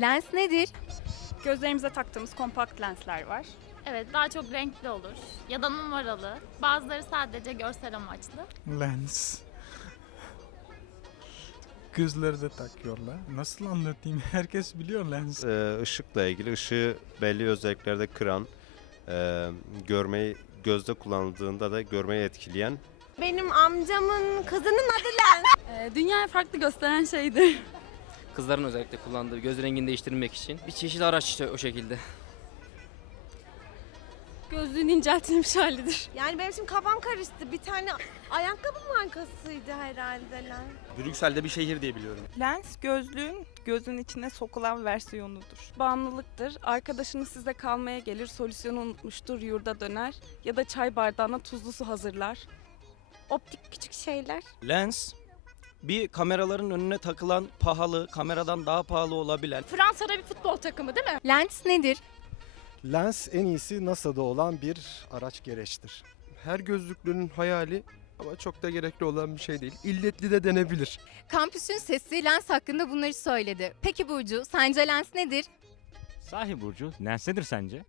Lens nedir? Gözlerimize taktığımız kompakt lensler var. Evet daha çok renkli olur ya da numaralı. Bazıları sadece görsel amaçlı. Lens. Gözlerde takıyorlar. Nasıl anlatayım? Herkes biliyor lens. Ee, ışıkla ilgili ışığı belli özelliklerde kıran, e, görmeyi gözde kullanıldığında da görmeyi etkileyen Benim amcamın kızının adı Lens. dünyaya farklı gösteren şeydir. Kızların özellikle kullandığı göz rengini değiştirmek için bir çeşit araç işte o şekilde. Gözlüğün inceltilmiş halidir. Yani benim şimdi kafam karıştı. Bir tane ayakkabı markasıydı herhalde Lens. Brüksel'de bir şehir diye biliyorum. Lens gözlüğün gözün içine sokulan versiyonudur. Bağımlılıktır. Arkadaşınız size kalmaya gelir, solüsyonu unutmuştur, yurda döner ya da çay bardağına tuzlu su hazırlar. Optik küçük şeyler. Lens bir kameraların önüne takılan pahalı, kameradan daha pahalı olabilen Fransa'da bir futbol takımı değil mi? Lens nedir? Lens en iyisi NASA'da olan bir araç gereçtir. Her gözlüklünün hayali ama çok da gerekli olan bir şey değil. İlletli de denebilir. Kampüsün sesi lens hakkında bunları söyledi. Peki Burcu, sence lens nedir? Sahi Burcu, lens nedir sence?